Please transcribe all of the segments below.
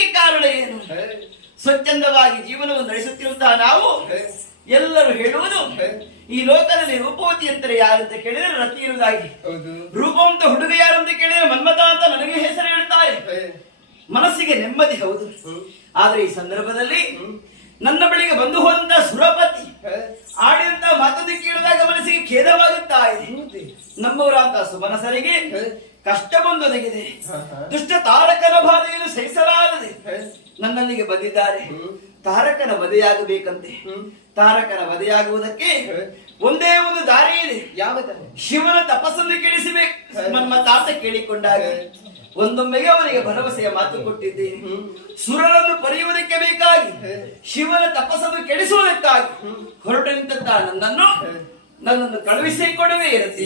ಇದಕ್ಕೆ ಕಾರಣ ಏನು? ಸ್ವಚ್ಛಂದವಾಗಿ ಜೀವನವನ್ನು ನಡೆಸುತ್ತಿರುವಂತಹ ನಾವು ಎಲ್ಲರೂ ಹೇಳುವುದು ಈ ಲೋಕದಲ್ಲಿ ರೂಪವತಿ ಅಂತಾರೆ ಯಾರು ಅಂತ ಕೇಳಿದರೆ ರತಿ ಇರುವುದಾಗಿ, ರೂಪವಂತ ಹುಡುಗ ಯಾರು ಅಂತ ಕೇಳಿದರೆ ಮನ್ಮಥ ಅಂತ ನನಗೆ ಹೆಸರು ಹೇಳ್ತಾರೆ. ಮನಸ್ಸಿಗೆ ನೆಮ್ಮದಿ ಹೌದು. ಆದ್ರೆ ಈ ಸಂದರ್ಭದಲ್ಲಿ ನನ್ನ ಬಳಿಗೆ ಬಂದು ಹೋದಂತ ಸುರಪತಿ ಆಡಿದಂತ ಮಾತನ್ನು ಕೇಳಿದಾಗ ಮನಸ್ಸಿಗೆ ಖೇದವಾಗುತ್ತಾ ಇದೆ. ನಮ್ಮವರಂತ ಸುಮನಸರಿಗೆ ಕಷ್ಟ ಬಂದೊದಗಿದೆ. ದುಷ್ಟ ತಾರಕನ ಬಾಧೆಯನ್ನು ಸಹಿಸಲಾಗದೆ ನನ್ನಲ್ಲಿಗೆ ಬಂದಿದ್ದಾರೆ. ತಾರಕನ ವಧೆಯಾಗಬೇಕಂತೆ. ತಾರಕನ ವಧೆಯಾಗುವುದಕ್ಕೆ ಒಂದೇ ಒಂದು ದಾರಿ ಇದೆ. ಯಾವ ದಾರಿ? ಶಿವನ ತಪಸ್ಸನ್ನು ಕೇಳಿಸಬೇಕು. ಮನ್ಮತಾತ ಕೇಳಿಕೊಂಡಾಗ ಒಂದೊಮ್ಮೆಗೆ ಅವರಿಗೆ ಭರವಸೆಯ ಮಾತು ಕೊಟ್ಟಿದ್ದೇನೆ. ಸುರರನ್ನು ಪರಿಯುವುದಕ್ಕೆ ಬೇಕಾಗಿ ಶಿವನ ತಪಸ್ಸನ್ನು ಕೆಡಿಸುವುದಕ್ಕಾಗಿ ಹೊರಟು ನಿಂತ ನನ್ನನ್ನು ಕಳುಹಿಸಿಕೊಡುವೆ ಇರುತ್ತೆ.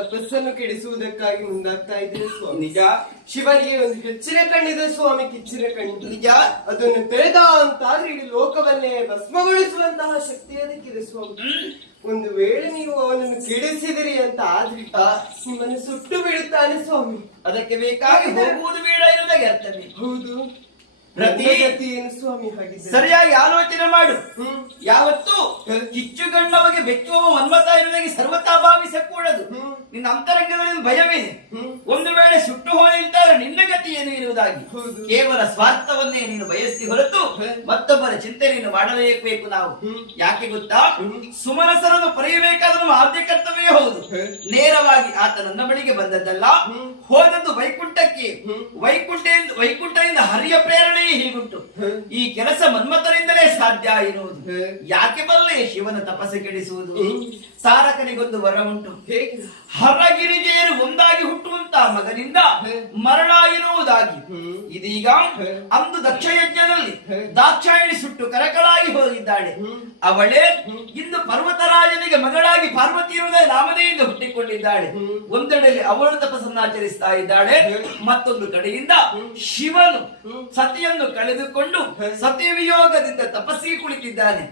ತಪಸ್ಸನ್ನು ಕೆಡಿಸುವುದಕ್ಕಾಗಿ ಮುಂದಾಗ್ತಾ ಇದ್ದೇನೆ ಸ್ವಾಮಿ. ನಿಜ. ಶಿವನಿಗೆ ಒಂದು ಹೆಚ್ಚಿನ ಕಣ್ಣಿದೆ ಸ್ವಾಮಿ, ಕಿಚ್ಚಿನ ಕಣ್ಣಿದೆ. ನಿಜ. ಅದನ್ನು ತೆರೆದ ಅಂತಾದ್ರೆ ಇಡೀ ಲೋಕವನ್ನೇ ಭಸ್ಮಗೊಳಿಸುವಂತಹ ಶಕ್ತಿ ಅದಕ್ಕಿದೆ ಸ್ವಾಮಿ. ಒಂದು ವೇಳೆ ನೀವು ಅವನನ್ನು ಕೆಡಿಸಿದಿರಿ ಅಂತ ಆದ್ರೆ ನಿಮ್ಮನ್ನು ಸುಟ್ಟು ಬಿಡುತ್ತಾನೆ ಸ್ವಾಮಿ. ಅದಕ್ಕೆ ಬೇಕಾಗಿ ಹೋಗುವುದು ಬೇಡ ಇರುವುದಾಗಿ ಅರ್ಥವೇ. ಹೌದು. ಏನು ಸ್ವಾಮಿ ಹಾಗಿದ್ದರೆ ಸರಿಯಾಗಿ ಆಲೋಚನೆ ಮಾಡು. ಯಾವತ್ತು ಕಿಚ್ಚುಗಣ್ಣವಗೆ ಬೆಚ್ಚುವ ಮನ್ಮತ ಇರುವುದಾಗಿ ಸರ್ವತಾ ಭಾವಿಸಕೂಡದು. ನಿನ್ನ ಅಂತರಂಗದಲ್ಲಿ ಭಯವಿದೆ. ಒಂದು ವೇಳೆ ಸುಟ್ಟು ಹೋಗಿರ್ತಾರೆ ನಿನ್ನ ಗತಿ ಏನು ಇರುವುದಾಗಿ ಎನ್ನುವುದಾಗಿ ಹೌದು. ಕೇವಲ ಸ್ವಾರ್ಥವನ್ನೇ ನೀನು ಬಯಸಿ ಹೊರತು ಮತ್ತೊಬ್ಬರ ಚಿಂತನೆಯನ್ನು ಮಾಡಲೇಬೇಕು ನಾವು. ಯಾಕೆ ಗೊತ್ತಾ? ಸುಮನಸರನ್ನು ಪಡೆಯಬೇಕಾದ ನಮ್ಮ ಆದ್ಯ ಕರ್ತವ್ಯವೇ ಹೌದು. ನೇರವಾಗಿ ಆತ ನನ್ನ ಬಳಿಗೆ ಬಂದದ್ದಲ್ಲ, ಹೋದದ್ದು ವೈಕುಂಠಕ್ಕೆ. ವೈಕುಂಠದಿಂದ ಹರಿಯ ಪ್ರೇರಣೆಯೇ ಹೀಗುಂಟು. ಈ ಕೆಲಸ ಮನ್ಮಥನಿಂದಲೇ ಸಾಧ್ಯ ಎನ್ನುವುದು. ಯಾಕೆ ಬಲ್ಲೆ ಶಿವನ ತಪಸ್ಸು ಕೆಡಿಸುವುದು? ತಾರಕನಿಗೊಂದು ವರ ಉಂಟು. ಹರಗಿರಿಗೆಯರು ಒಂದಾಗಿ ಹುಟ್ಟುವಂತ ಮಗನಿಂದ ಮರಣ ಎನ್ನುವುದಾಗಿ. ಇದೀಗ ಅಂದು ದಕ್ಷ ಯಜ್ಞದಲ್ಲಿ ದಾಕ್ಷಾಯಿಣಿ ಸುಟ್ಟು ಕರಕಳಾಗಿ ಹೋಗಿದ್ದಾಳೆ. ಅವಳೇ ಇಂದು ಪರ್ವತರಾಜನಿಗೆ ಮಗಳಾಗಿ ಪಾರ್ವತಿ ಇರುವುದೇ ನಾಮಧೇಯಿಂದ ಹುಟ್ಟಿಕೊಂಡಿದ್ದಾಳೆ. ಒಂದೆಡೆಯಲ್ಲಿ ಅವಳು ತಪಸ್ಸನ್ನಾಚರಿಸ್ತಾ ಇದ್ದಾಳೆ, ಮತ್ತೊಂದು ಕಡೆಯಿಂದ ಶಿವನು ಸತಿಯನ್ನು ಕಳೆದುಕೊಂಡು ಸತ್ಯವಿಯೋಗದಿಂದ ತಪಸ್ಸಿಗೆ ಕುಳಿತಿದ್ದಾನೆ.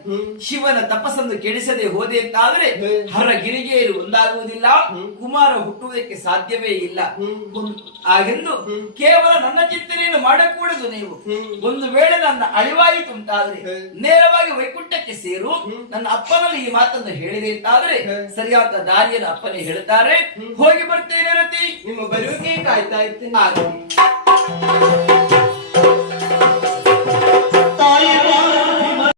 ಶಿವನ ತಪಸ್ಸನ್ನು ಕೆಡಿಸದೆ ಹೋದೆ ಅಂತಾದ್ರೆ ಹರಗಿರಿಗೆಯರು ಒಂದಾಗುವುದಿಲ್ಲ, ಕುಮಾರ ಹುಟ್ಟುವುದಕ್ಕೆ ಸಾಧ್ಯವೇ ಇಲ್ಲ. ಹಾಗೆಂದು ಕೇವಲ ನನ್ನ ಚಿಂತನೆಯನ್ನು ಮಾಡಕೂಡದು ನೀವು. ಒಂದು ವೇಳೆ ನನ್ನ ಅಳಿವಾಯಿತು ಅಂತಾದ್ರೆ ನೇರವಾಗಿ ವೈಕುಂಠಕ್ಕೆ ಸೇರು, ನನ್ನ ಅಪ್ಪನಲ್ಲಿ ಈ ಮಾತನ್ನು ಹೇಳಿದೆ ಅಂತಾದ್ರೆ ಸರಿಯಾದ ದಾರಿಯನ್ನು ಅಪ್ಪನೇ ಹೇಳ್ತಾರೆ. ಹೋಗಿ ಬರ್ತೇನೆ ರತಿ, ನಿಮ್ಮ ಬರುವಿಕೆ ಕಾಯ್ತಾ ಇರ್ತೇನೆ.